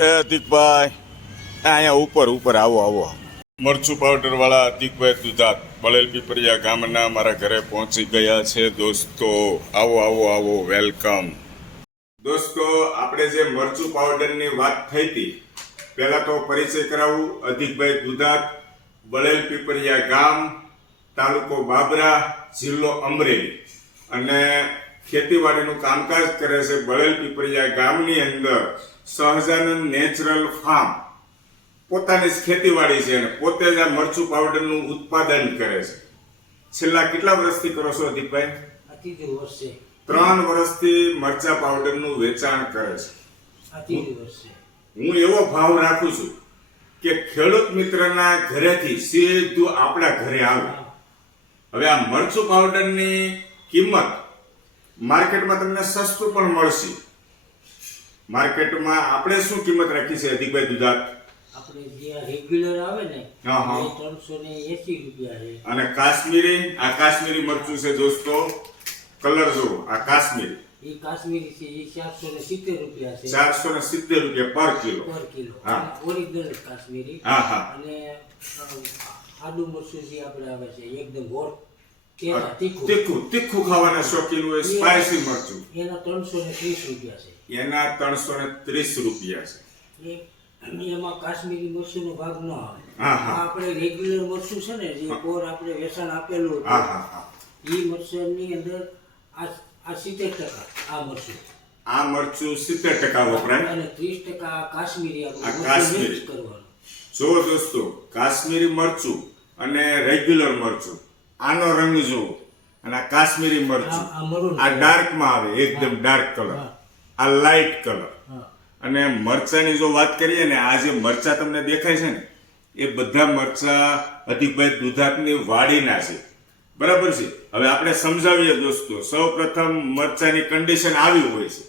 અતિકભાઈ અહીંયા ઉપર આવો આવો. મરચું પાવડર વાળા અતિકભાઈ દુધાત બળેલ પીપરિયા ગામના મારા ઘરે પહોંચી ગયા છે દોસ્તો. આવો વેલકમ. દોસ્તો, આપણે જે મરચું પાવડરની વાત થઈ હતી, પહેલા તો પરિચય કરાવું. અતિકભાઈ દુધાત, બળેલ પીપરિયા ગામ, તાલુકો બાબરા, જિલ્લો અમરેલી, અને ખેતીવાડીનું કામકાજ કરે છે. બળેલ પીપરિયા ગામની અંદર સહજાનંદ નેચરલ ફાર્મ પોતાની જ ખેતીવાડી છે અને પોતે જ આ મરચું પાવડરનું ઉત્પાદન કરે છે. છેલ્લા કેટલા વર્ષથી કરો છો અધિકભાઈ? 3 વર્ષથી મરચા પાવડરનું વેચાણ કરે છે. હું એવો ભાવ રાખું છું કે ખેડૂત મિત્રના ઘરેથી સીધું આપણા ઘરે આવે. હવે આ મરચું પાવડરની કિંમત માર્કેટમાં તમને સસ્તું પણ મળશે. માર્કેટમાં આપણે શું કિંમત રાખી છે અધિકભાઈ દુધાત? આપણે જે રેગ્યુલર આવે ને એ 380 રૂપિયા છે. અને કાશ્મીરી, આ કાશ્મીરી મરચું છે દોસ્તો, કલર જો આ કાશ્મીરી, એ કાશ્મીરી છે, એ 470 રૂપિયા છે. 470 રૂપિયા પર કિલો. હા, ઓરિજિનલ કાશ્મીરી. અને આદુ મરચું જે આપણે આવે છે એકદમ ગોળ તીખું ખાવાના શોખીન હોય, સ્પાઈસી મરચું, એના 330 રૂપિયા છે. એના 330 રૂપિયા છે. એમાં કાશ્મીરી મરચુંનો ભાગ ન આવે. આપણે રેગ્યુલર મરચું છે ને, જે કોર આપણે વેચાણ આપેલું હતું, એ મરચુંની અંદર આ 70% આ મરચું, આ મરચું 70% વપરાય અને 30% કાશ્મીરી કાશ્મીરી કરવાનું. જો દોસ્તો, કાશ્મીરી મરચું અને રેગ્યુલર મરચું, આનો રંગ જુઓ, અને આ કાશ્મીરી મરચું આ ડાર્કમાં આવે, એકદમ ડાર્ક કલર, આ લાઇટ કલર. અને મરચાની જો વાત કરીએ ને, આ જે મરચા તમને દેખાય છે ને, એ બધા મરચા અધિકભાઈ દુધાતની વાડીના છે. બરાબર છે? હવે આપણે સમજાવીએ દોસ્તો. સૌ પ્રથમ મરચાની કન્ડિશન આવી હોય છે,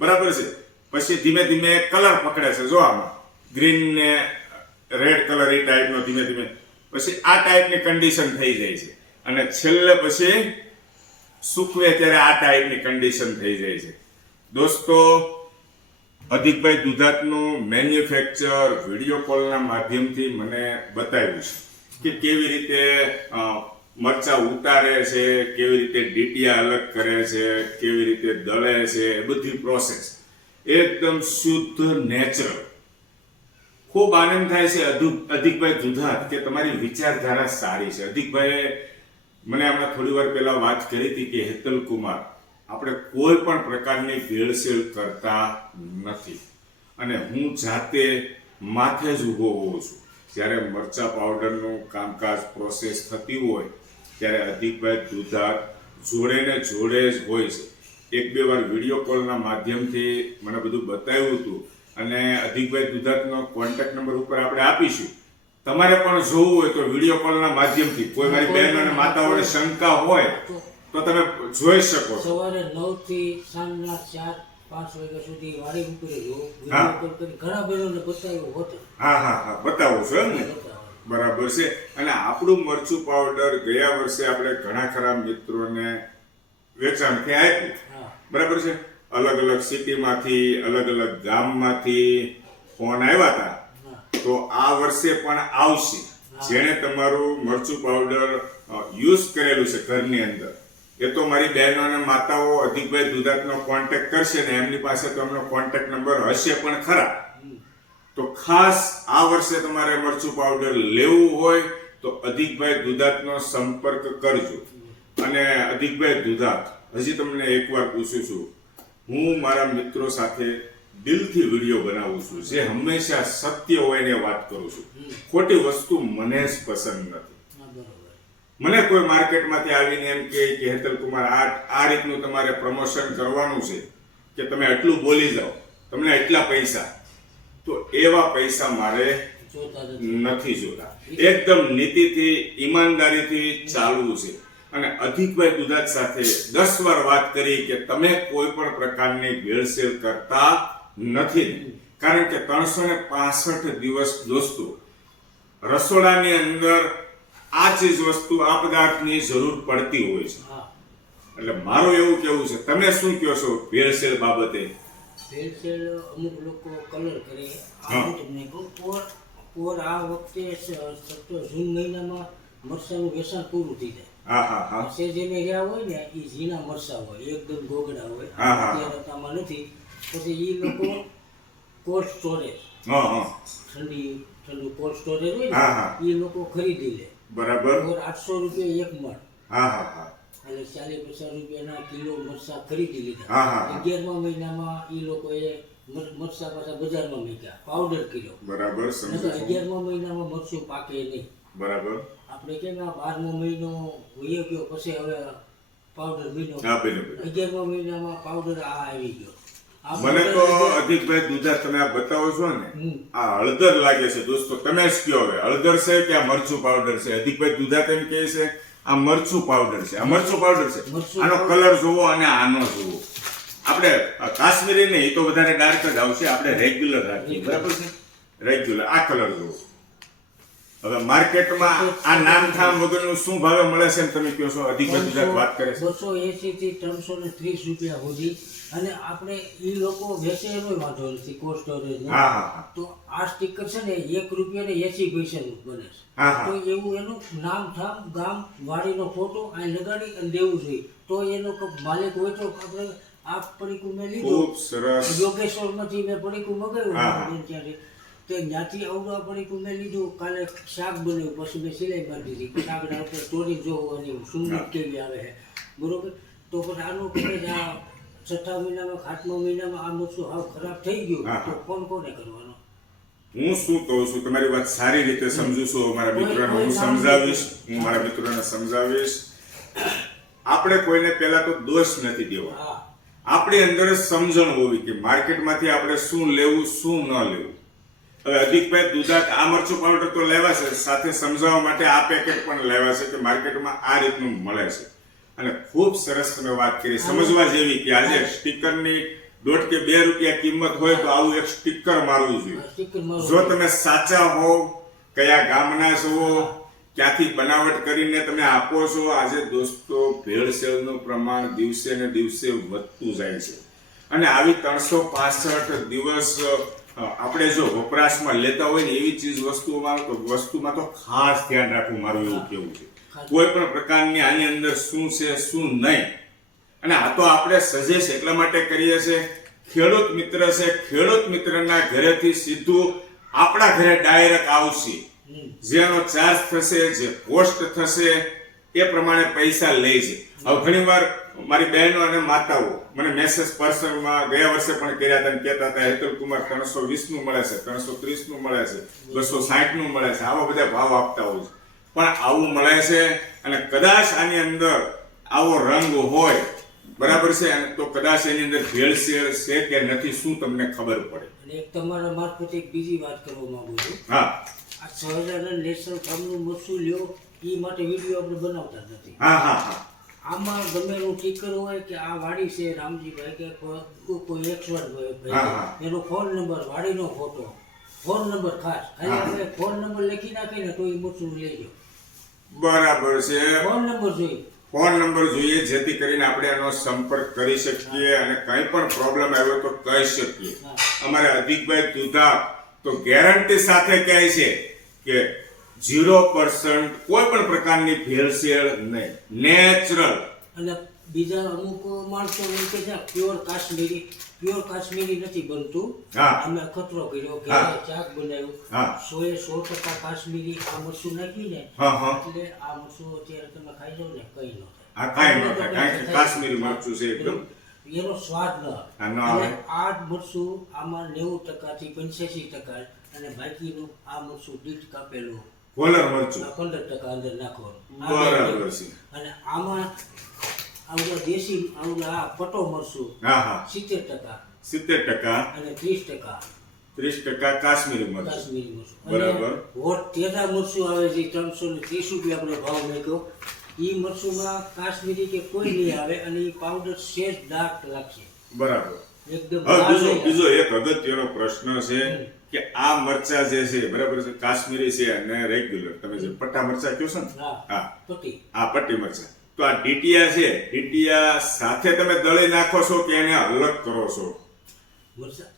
બરાબર છે? પછી ધીમે ધીમે કલર પકડે છે. જો આમાં ગ્રીન ને રેડ કલર, એ ટાઈપનો ધીમે ધીમે પછી આ ટાઈપની કન્ડિશન થઈ જાય છે. અને છેલ્લે પછી સૂકવે ત્યારે આ ટાઈપની કન્ડિશન થઈ જાય છે. દોસ્તો, અધિકભાઈ દુધાતનું મેન્યુફેક્ચર વિડીયો કોલના માધ્યમથી મને બતાવ્યું છે કે કેવી રીતે મરચા ઉતારે છે, કેવી રીતે ડીટીયા અલગ કરે છે, કેવી રીતે દળે છે, એ બધી પ્રોસેસ એકદમ શુદ્ધ, નેચરલ. ખૂબ આનંદ થાય છે અધિકભાઈ દુધાત કે તમારી વિચારધારા સારી છે. અધિકભાઈએ મને હમણાં થોડી વાર પહેલા વાત કરી હતી કે હેતલ કુમાર, આપણે કોઈ પણ પ્રકારની ભેળસેળ કરતા નથી. અને હું જાતે માથે જ ઊભો હોઉં છું. જ્યારે મરચા પાવડરનું કામકાજ પ્રોસેસ થતી હોય ત્યારે અધિકભાઈ દુધાત જોડે જ હોય છે. 1-2 વાર વિડીયો કોલના માધ્યમથી મને બધું બતાવ્યું હતું. અને અધિકભાઈ દુધાતનો કોન્ટેક્ટ નંબર ઉપર આપણે આપીશું. તમારે પણ જોવું હોય તો વિડીયો કોલના માધ્યમથી, કોઈ મારી બહેન અને માતાઓને શંકા હોય તો તમે જોઈ શકો. સવારે 9 થી સાંજના 4-5 વાગ્યા સુધી વાડી ઉપર વિડીયો કોલ કરી ઘણા બહેનોને બતાવ્યું હોતું. બતાવું છું એમ ને? બરાબર છે. અને આપણું મરચું પાવડર ગયા વર્ષે આપણે ઘણા ખરા મિત્રોને વેચાણથી આપ્યું. બરાબર છે? અલગ અલગ સિટીમાંથી, અલગ અલગ ગામમાંથી ફોન આવ્યા હતા. તો આ વર્ષે પણ આવશે. જેણે તમારું મરચું પાવડર યુઝ કરેલું છે ઘરની અંદર, એ તો મારી બહેનો અને માતાઓ અધિકભાઈ દુધાતનો કોન્ટેક્ટ કરશે ને એમની પાસે તો એમનો કોન્ટેક્ટ નંબર હશે પણ ખરા. તો ખાસ આ વર્ષે તમારે મરચું પાવડર લેવું હોય તો અધિકભાઈ દુધાતનો સંપર્ક કરજો. અને અધિકભાઈ દુધાત, હજી તમને એકવાર પૂછું છું, હું મારા મિત્રો સાથે દિલથી વિડીયો બનાવું છું, જે હંમેશા સત્ય હોય ને વાત કરું છું. ખોટી વસ્તુ મને જ પસંદ નથી. મને કોઈ માર્કેટમાંથી આવીને એમ કે હેતલ કુમાર, આ રીતનું તમારે પ્રમોશન કરવાનું છે કે તમે આટલું બોલી જાઓ, તમને એટલા પૈસા, તો એવા પૈસા મારે નથી જોતા. એકદમ નીતિથી, ઈમાનદારીથી ચાલવું છે. અને અધિકભાઈ દુધાત સાથે 10 વાર વાત કરી કે તમે કોઈ પણ પ્રકારની ભેળસેળ કરતા નથી. કારણ કે 365 દિવસ દોસ્તો રસોડાની અંદર આ ચીજ વસ્તુ, આ પદાર્થની જરૂર પડતી હોય છે. એટલે મારું એવું કેવું છે, તમે શું કહો છો ભેળસેળ બાબતે? ભેળસેળ અમુક લોકો કલર કરે. આ તમને કહું, પોર આ વખતે જૂન મહિનામાં મરચાંનું વેચાણ પૂરું થઈ જાય. હા હા હા જેને રહ્યા હોય ને એ ઝીણા મરચાં હોય, એકદમ ગોગડા હોય. હા, હા. અત્યારે તો આમાં નથી. પછી એ લોકો કોલ્ડ સ્ટોરેજ, ઠંડુ કોલ્ડ સ્ટોરેજ હોય હા, હા. ને એ લોકો ખરીદી લે. બરાબર. 800 રૂપિયા એક મણ, હા હા હા એટલે 40-50 રૂપિયાના કિલો મરચાં ખરીદી લીધા. હા, હા. 11મા મહિનામાં એ લોકોએ મરચાં પાછા બજારમાં મૂક્યા, પાવડર કર્યો. બરાબર, સમજુ છું. 11મા મહિનામાં મરચું પાકે નહીં. બરાબર. આપણે કેમ આ 12મો મહિનો વયો ગયો પછી હવે પાવડર મહિનો, હા, બરાબર. 11મા મહિનામાં પાવડર આ આવી ગયો. આ મને તો પાવડર અધિકભાઈ દુધા તમે આ બતાવો છો ને, હમ. આ હળદર લાગે છે દોસ્તો. તમે જ કયો હવે હળદર છે કે આ મરચું પાવડર છે? અધિકભાઈ દુધા તેમ કહે છે આ મરચું પાવડર છે, આ મરચું પાવડર છે. મરચું આનો પાવડર. કલર જોવો અને આનો જોવો. આપણે કાશ્મીરી ને એ તો વધારે ડાર્ક જ આવશે, આપણે રેગ્યુલર રાખીએ, બરાબર છે? રેગ્યુલર આ કલર જોવો. હવે માર્કેટમાં આ નામ ઠામ વગરનું શું ભાવે મળે છે ને તમે કહો છો? અધિકભાઈ દુધા વાત કરે છે 280 થી 330 રૂપિયા સુધી. અને આપણે એ લોકો વેચે એનો વાંધો નથી, કોલ્ડ સ્ટોરેજ. હા હા હા તો આ સ્ટીકર છે ને 1 રૂપિયા ને 80 પૈસાનું બને છે. હા, હા. તો એવું એનું નામ ઠામ ગામ વાડીનો ફોટો આ લગાડી અને દેવું જોઈએ. તો એનો માલિક હોય તો આપણે આ પડીકું મેં લીધું, ખૂબ સરસ. યોગેશ્વરમાંથી મેં પડીકું હા, મગાવ્યું હા. ત્યાંથી, તે જ્યાંથી આવડું આ પડીકું મેં લીધું. કાલે શાક બનાવ્યું, પછી મેં સિલાઈ બાંધી દીધી. શાકના ઉપર સ્ટોરી જોવાની સુંદર કેવી આવે છે, બરોબર. તો પછી આનું કદાચ આ 6થા મહિનામાં 7મા મહિનામાં આ મરચું હાવ ખરાબ થઈ ગયું હા, તો હા. કોને કરવાનો? હું શું કહું છું, તમારી વાત સારી રીતે સમજુ છું. મારા મિત્રોને હું સમજાવીશ, હું મારા મિત્રોને સમજાવીશ. આપણે કોઈને પહેલા તો દોષ નથી દેવા. હા, આપણી અંદર સમજણ હોવી કે માર્કેટમાંથી આપણે શું લેવું શું ન લેવું. હવે અધિકભાઈ દુધા આ મરચું પાવડર તો લેવા છે, સાથે સમજાવવા માટે આ પેકેટ પણ લેવા છે કે માર્કેટમાં આ રીતનું મળે છે. અને ખૂબ સરસ તમે વાત કરી, સમજવા જેવી કે આજે સ્ટીકરની 1.5 કે 2 રૂપિયા કિંમત હોય તો આવું એક સ્ટીકર મારવું જોઈએ. સ્ટીકર મારવું. જો તમે સાચા હો, કયા ગામના છો, ક્યાંથી બનાવટ કરીને તમે આપો છો. આજે દોસ્તો ભેળસેળનું પ્રમાણ દિવસે ને દિવસે વધતું જાય છે. અને આવી 365 દિવસ આપણે જો વપરાશમાં લેતા હોય ને એવી ચીજ વસ્તુમાં તો ખાસ ધ્યાન રાખવું, મારું એવું કેવું છે. કોઈ પણ પ્રકારની આની અંદર શું છે શું નહીં. અને આ તો આપણે સજેસ્ટ એટલા માટે કરીએ છીએ, ખેડૂત મિત્ર છે, ખેડૂત મિત્રના ઘરેથી સીધું આપણા ઘરે ડાયરેક્ટ આવશે. જેનો ચાર્જ થશે, જે પોસ્ટ થશે એ પ્રમાણે પૈસા લે છે. હવે ઘણી વાર મારી બહેનો અને માતાઓ મને મેસેજ પર્સનમાં ગયા વર્ષે પણ કર્યા હતા અને કહેતા હતા હેતલ કુમાર 320 નું મળે છે, 330 નું મળે છે, 260 નું મળે છે, આવા બધા ભાવ આપતા હોય છે. પણ આવું મળે છે અને કદાચ આની અંદર આવો રંગ હોય, બરાબર છે, અને તો કદાચ એની અંદર ભેળસેળ છે કે નથી શું તમને ખબર પડે. અને એક તમારા મારફતે એક બીજી વાત કરવા માંગુ છું. હા આ સહજાનંદ નેશનલ ફાર્મનું મરચું લ્યો એ માટે વિડીયો આપણે બનાવતા જ નથી. હા હા હા આમાં ગમે એનું ટીકર હોય કે આ વાડી છે રામજીભાઈ કે કોઈ હા, ભાઈ, હા. એનો ફોન નંબર, વાડીનો ફોટો, ફોન નંબર ખાસ ખાલી હા. આપણે ફોન નંબર લખી નાખીને તો એ મરચું લેજો. બરાબર છે. ફોન નંબર જોઈએ. ફોન નંબર જોઈએ જેથી કરીને આપણે એનો સંપર્ક કરી શકીએ અને કંઈ પણ પ્રોબ્લેમ આવ્યો તો કહી શકીએ. હા. અમારે અધિકભાઈ દુધા તો ગેરંટી સાથે કહે છે કે 0% કોઈ પણ પ્રકારની ભેળસેળ નહીં, નેચરલ. અને બીજા અમુક માણસો એમ કે છે પ્યોર કાશ્મીરી નથી બનતું. હા. અમે ખતરો કર્યો કે હા. ચાક બનાવ્યું. હા. 100% કાશ્મીરી આ મરચું નાખ્યું ને હા હા એટલે આ મરચું અત્યારે તમે ખાઈ જાવ ને કઈ ન થાય. આ કાંઈ ન થાય, કારણ કે કાશ્મીરી મરચું છે એકદમ. એનો સ્વાદ ન હા, ન આવે. આવે. અને આ મરચું આમાં 90% થી 85% અને બાકીનું આ મરચું દીઠ કાપેલું કોલર મરચું. 15% અંદર નાખવાનું. બરાબર છે. અને આમાં આવડા દેશી આવડા પટો મરચું હા હા 70% 70%, અને 30% 30% કાશ્મીરી મરચું. કાશ્મીરી મરચું. બરાબર. અને હોટ તેના મરચું આવે છે 330 રૂપિયા આપણે ભાવ મેક્યો. એ મરચુંમાં કાશ્મીરી કે કોઈ નહીં આવે અને એ પાવડર સેજ ડાર્ક લાગશે બરાબર. એકદમ. હવે બીજો એક અગત્યનો પ્રશ્ન છે કે આ મરચા જે છે, બરાબર છે, કાશ્મીરી છે અને રેગ્યુલર તમે જે પટ્ટા મરચા કહો છો ને, હા, હા, પટ્ટી. આ પટ્ટી મરચા, તો આ ડીટીયા છે, ડીટીયા સાથે તમે દળી નાખો છો કે એને અલગ કરો છો?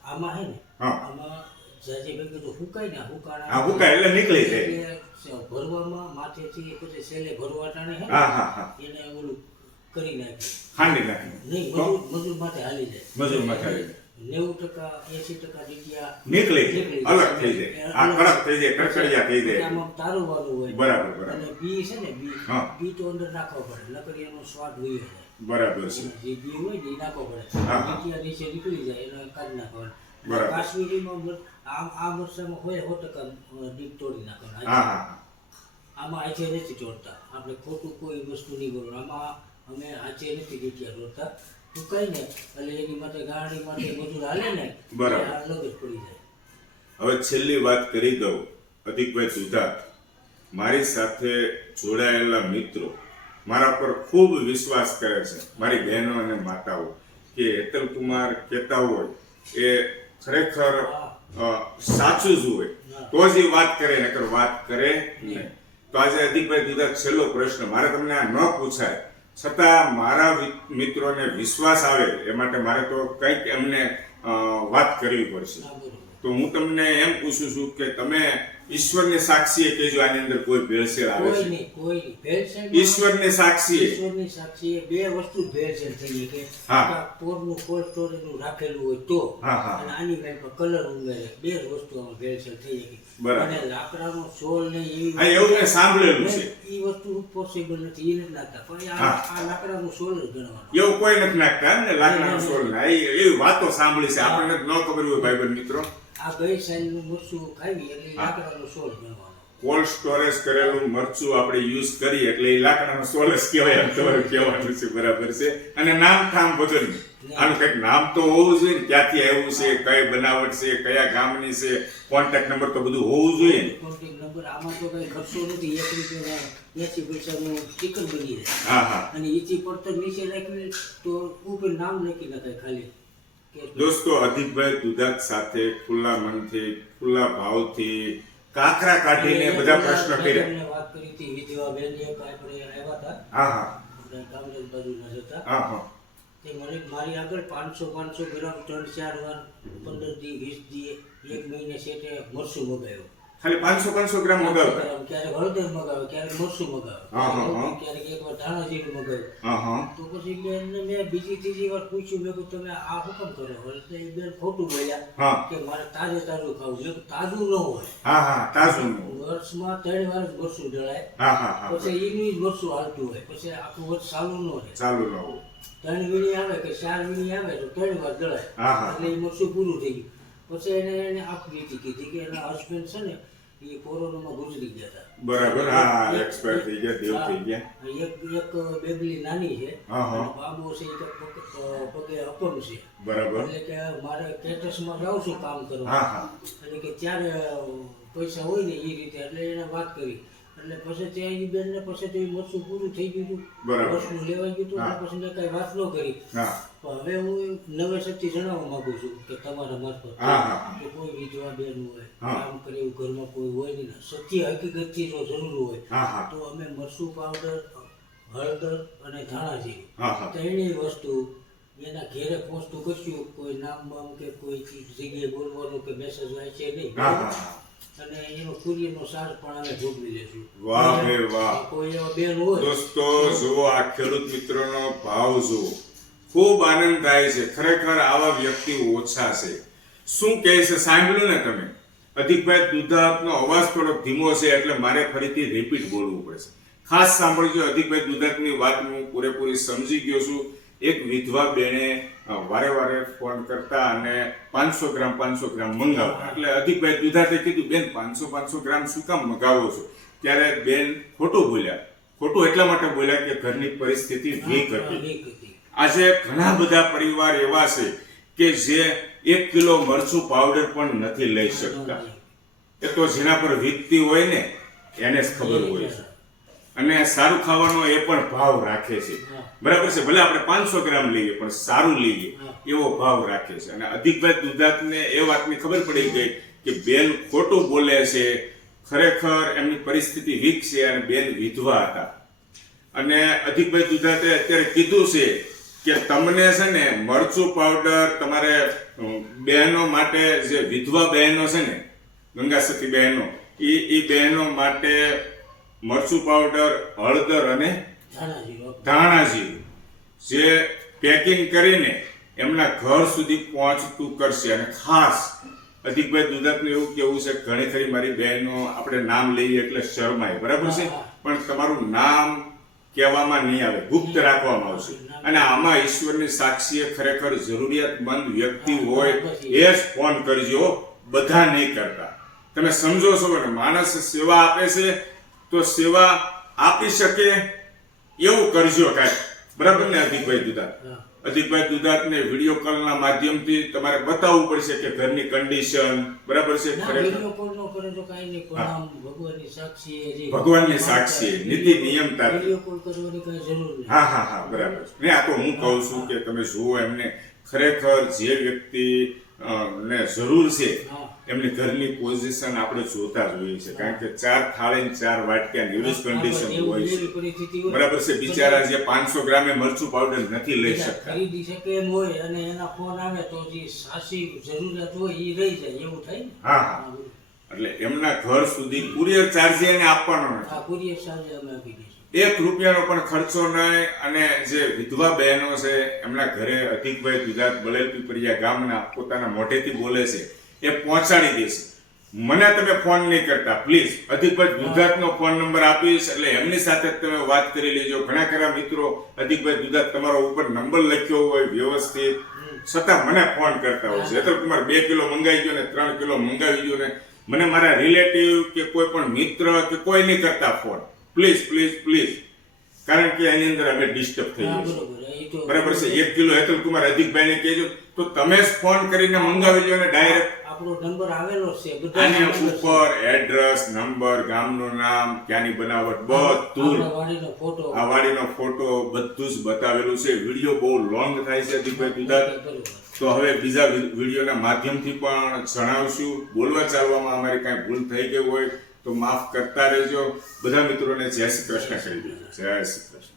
આમાં હે ને હા. આમાં જાજે ભેગું તો હુકાય ને હા હુકાય એટલે નીકળી જાય. એટલે ભરવામાં માથેથી પછી છેલ્લે ભરવાટાણે હે ને હા હા હા એને ઓલું કરી નાખે ખાંડી નાખી નહીં મજૂર માથે હાલી જાય મજૂર માથે હાલી જાય. 90% 80% જગ્યા નીકળી અલગ થઈ જાય. આ કડક થઈ જાય કડકડિયા થઈ જાય. આમાં તારું વાળું હોય બરાબર બરાબર અને બી છે ને હા. બી તો અંદર નાખવો પડે નકર એનો સ્વાદ વહી જાય. બરાબર છે. જે બી હોય ને એ નાખવો પડે હા, હા. જગ્યા નીચે નીકળી જાય એને કાઢી નાખવાનું. બરાબર. કાશ્મીરીમાં આ મરચામાં હોય 100% ડીપ તોડી નાખવાનું. હા હા આમાં આજે નથી તોડતા આપણે ખોટું કોઈ વસ્તુ નહીં કરવાનું. આમાં અમે આજે નથી ડીટિયા તોડતા સુકાય ને એટલે એની માટે ગાડી માટે બધું હાલે ને બરાબર. એ અલગ જ પડી જાય. હવે છેલ્લી વાત કરી દઉં. અધિકભાઈ દુધાત મારી સાથે જોડાયેલા મિત્રો મારા પર ખૂબ વિશ્વાસ કરે છે, મારી બહેનો અને માતાઓ, કે હેતલ કુમાર કહેતા હોય એ ખરેખર સાચું જ હોય તો જ એ વાત કરે, નકર વાત કરે નહીં. તો આજે અધિકભાઈ દુધાત છેલ્લો પ્રશ્ન મારે તમને આ ન પૂછાય છતાં મારા મિત્રોને વિશ્વાસ આવે એ માટે મારે તો કંઈક એમને વાત કરવી પડશે. હા, બરોબર. તો હું તમને એમ પૂછું છું કે તમે ઈશ્વરને સાક્ષીએ કહેજો આની અંદર કોઈ ભેળસેળ આવે કોઈ છે? નહીં ભેળસેળ ઈશ્વરને સાક્ષીએ ઈશ્વરની સાક્ષીએ બે વસ્તુ ભેળસેળ થઈ કે હા. પોરનું કોલ્ડ સ્ટોરેજનું રાખેલું હોય તો હા, હા. અને આની વેલ પર કલર ઉમેરે બે જ વસ્તુમાં ભેળસેળ થઈ શકે. બરાબર. અને લાકડાનો છોલ ને એવી હા, એવું મેં સાંભળેલું છે. એ વસ્તુ પોસિબલ નથી એ નથી નાખતા પણ હા. આ લાકડાનો છોલ જ ગણવાનો. એવું કોઈ નથી નાખતા ને લાકડાનો સોલ ના એવી વાતો સાંભળી છે, આપણને ન ખબર હોય ભાઈબંધ મિત્રો. આ ગઈ સાઈડનું મરચું ખાવી એટલે લાકડાનો છોલ ગણવાનો. કોલ્ડ સ્ટોરેજ કરેલું મરચું આપણે યુઝ કરીએ એટલે એ લાકડાનો સોલ જ કહેવાય એમ તમારે કહેવાનું છે. બરાબર છે. અને નામ ઠામ વગરનું આનું કંઈક નામ તો હોવું જોઈએ ને, ક્યાંથી આવ્યું છે, કઈ બનાવટ છે, કયા ગામની છે, કોન્ટેક્ટ નંબર તો બધું હોવું જોઈએ ને. કોન્ટેક્ટ નંબર આમાં તો કઈ ખર્ચો નથી. 1 રૂપિયા 80 પૈસાનું સ્ટીકર બની જાય હા હા અને ઈચી પડતર નીચે રાખવી તો ઉપર નામ લખી નખાય ખાલી. દોસ્તો, અધિકભાઈ દુધાત સાથે ખુલ્લા મનથી ખુલ્લા ભાવથી કાકરા કાઢીને બધા પ્રશ્ન કર્યા. મેં વાત કરી હતી વિધવા બેન એક આપણે આવ્યા હતા હા હા આપણે કામરેજ બાજુના જ હતા. હા હા તે મને મારી આગળ 500 ગ્રામ 3-4 વાર 15 દી 20 દી 1 મહિને સેટે મરસું મગાવ્યો. ખાલી 500 ગ્રામ મગાવતા. ક્યારેક હળદર મગાવે, ક્યારેક મરસું મગાવે, હા, હા, હા. ક્યારેક એકવાર ધાણા જીરું મગાવ્યું. હા હા તો પછી બેનને મેં બીજી ત્રીજી વાર પૂછ્યું, મેં કીધું તમે આ હુકમ કરો? એટલે એ બેન ખોટું બોલ્યા હા કે મારે તાજે તાજું ખાવું. મેં કીધું તાજું ન હોય, હા હા તાજું. વર્ષમાં 3 વાર જ મરસું દળાય, હા હા હા પછી એનું જ મરસું હાલતું હોય, પછી આખું વર્ષ ચાલુ ન રહે. ચાલુ ન હોય. 3 વીણી આવે કે 4 વીણી આવે તો 3 વાર દળાય, હા, હા. એટલે એ મરસું પૂરું થઈ ગયું. પછી એને આપવી કીધી કે એના હસબન્ડ છે ને એ કોરોનામાં ગુજરી ગયા હતા. બરાબર. હા એક્સપાયર થઈ ગયા, દેવ થઈ ગયા. એક બેબલી નાની છે હા, હા. અને બાબુ છે એ પગે અપંગ છે. બરાબર. એટલે કે મારે કેટસમાં જાઉં છું કામ કરવા, હા હા એટલે કે ત્યારે પૈસા હોય ને એ રીતે, એટલે એને વાત કરી. એટલે પછી ત્યાં એની બેનને પછી તો એ મરચું પૂરું થઈ ગયું હતું, બરાબર. વર્ષનું લેવાઈ ગયું હતું. હા. એટલે પછી મેં કઈ વાત ન કરી. હા પણ હવે હું નવેસરથી જણાવવા માંગુ છું કે તમારા મારફત હા, હા. કે કોઈ વિધવા બેન હોય, હા. કામ કરે એવું ઘરમાં કોઈ હોય નહીં, સત્ય હકીકતથી જો જરૂર હોય હા હા તો અમે મરચું પાવડર, હળદર અને ધાણા જીરું હા હા ત્રણેય વસ્તુ એના ઘેરે પહોંચતું કરશું. કોઈ નામ બામ કે કોઈ જગ્યાએ બોલવાનું કે મેસેજ વાંચે નહીં. હા હા અને એનો કુરિયરનો ચાર્જ પણ અમે ભોગવી લેશું. વાહ રે વાહ. કોઈ એવા બેન હોય દોસ્તો જુઓ, આ ખેડૂત મિત્રોનો ભાવ જુઓ, ખૂબ આનંદ થાય છે. ખરેખર આવા વ્યક્તિ ઓછા છે. શું કહે છે સાંભળ્યું ને તમે? અધિકભાઈ દુધાતનો અવાજ થોડોક ધીમો છે એટલે મારે ફરીથી રિપીટ બોલવું પડશે. ખાસ સાંભળજો. અધિકભાઈ દુધાતની વાત હું પૂરેપૂરી સમજી ગયો છું. એક વિધવા બેને વારે વારે ફોન કરતા અને 500 ગ્રામ મંગાવતા. એટલે અધિકભાઈ દુધાતે કીધું, બેન 500 ગ્રામ શું કામ મંગાવો છો? ત્યારે બેન ખોટું બોલ્યા. ખોટું એટલા માટે બોલ્યા કે ઘરની પરિસ્થિતિ વીક હતી. આજે ઘણા બધા પરિવાર એવા છે કે જે 1 કિલો મરચું પાવડર પણ નથી લઈ શકતા. એ તો જેના પર વીતતી હોય ને એને જ ખબર હોય છે. અને સારું ખાવાનો એ પણ ભાવ રાખે છે. બરાબર છે. ભલે આપણે 500 ગ્રામ લઈએ પણ સારું લઈએ એવો ભાવ રાખે છે. અને અધિકભાઈ દુધાતને એ વાતની ખબર પડી ગઈ કે બેન ખોટું બોલે છે, ખરેખર એમની પરિસ્થિતિ વીક છે અને બેન વિધવા હતા. અને અધિકભાઈ દુધાતે અત્યારે કીધું છે કે તમને છે ને મરચું પાવડર તમારે બહેનો માટે જે વિધવા બહેનો છે ને, ગંગા સતી બહેનો, એ બહેનો માટે મરચું પાવડર, હળદર અને ધાણા જીરું જે પેકિંગ કરીને એમના ઘર સુધી પહોંચતું કરશે. અને ખાસ અધિકભાઈ દુધાતનું એવું કેવું છે, ઘણી ખરી મારી બહેનો આપણે નામ લઈએ એટલે શરમાય, બરાબર છે, પણ તમારું નામ કહેવામાં નહીં આવે, ગુપ્ત રાખવામાં આવશે. અને આમાં ઈશ્વરની સાક્ષીએ ખરેખર જરૂરિયાતમંદ વ્યક્તિ હોય એ જ ફોન કરજો, બધા નહીં કરતા. તમે સમજો છો ને, માણસ સેવા આપે છે તો સેવા આપી શકે એવું કરજો કાંઈ, બરાબર ને અધિકભાઈ દુધાત? અધિકભાઈ દુધાતને વિડીયો કોલના માધ્યમથી તમારે બતાવવું પડશે કે ઘરની કન્ડિશન બરાબર છે. ભગવાનની સાક્ષી નીતિ નિયમતા. હા હા હા, બરાબર છે. આ તો હું કહું છું કે તમે જુઓ એમને, ખરેખર જે વ્યક્તિ ને જરૂર છે એમની ઘરની પોઝિશન આપણે જોતા જોઈએ છે, કારણ કે 4 થાળી 4 વાટક્યા એવી કન્ડિશન હોય છે, બરાબર છે. બિચારા જે 500 ગ્રામે મરચું પાવડર નથી લઈ શકતા, ખરીદી શકે એમ હોય અને એના ફોન આવે તો જે સાચી જરૂરિયાત હોય એ રહી જાય એવું થાય ને. હા હા, એટલે એમના ઘર સુધી કુરિયર ચાર્જ એને આપવાનો નથી. કુરિયર ચાર્જ અમે આપી દઈશું, 1 રૂપિયાનો પણ ખર્ચો નહીં. અને જે વિધવા બહેનો છે એમના ઘરે અધિકભાઈ દુધાત બળેલ પીપળિયા ગામના પોતાના મોઢેથી બોલે છે એ પહોંચાડી દેશે. મને તમે ફોન નહીં કરતા, પ્લીઝ અધિકભાઈ દુધાતનો ફોન નંબર આપીશ એટલે એમની સાથે તમે વાત કરી લેજો. ઘણા ખરા મિત્રો અધિકભાઈ દુધાત તમારો ઉપર નંબર લખ્યો હોય વ્યવસ્થિત, છતાં મને ફોન કરતા હોય છે, હેતલ કુમાર 2 કિલો મંગાવી ગયો ને 3 કિલો મંગાવી ગયો ને. મને મારા રિલેટિવ કે કોઈ પણ મિત્ર કે કોઈ નહીં કરતા ફોન, પ્લીઝ પ્લીઝ પ્લીઝ, કારણ કે એની અંદર અમે ડિસ્ટર્બ થઈ જઈશું, બરાબર છે. 1 કિલો હેતલ કુમાર અધિકભાઈને કહેજો તો તમે જ ફોન કરીને મંગાવી લો ને ડાયરેક્ટ. આપણો નંબર આવેલો છે, આની ઉપર એડ્રેસ, નંબર, ગામનું નામ, ક્યાંની બનાવટ બધું, આ વાડીનો ફોટો બધું જ બતાવેલું છે. વિડીયો બહુ લોંગ થાય છે અધિકભાઈ દુધાત, તો હવે બીજા વિડીયોના માધ્યમથી પણ જણાવશું. બોલવા ચાલવામાં અમારી કાંઈ ભૂલ થઈ ગઈ હોય તો માફ કરતા રહેજો. બધા મિત્રોને જય શ્રી કૃષ્ણ કહી દેજો. જય શ્રી કૃષ્ણ.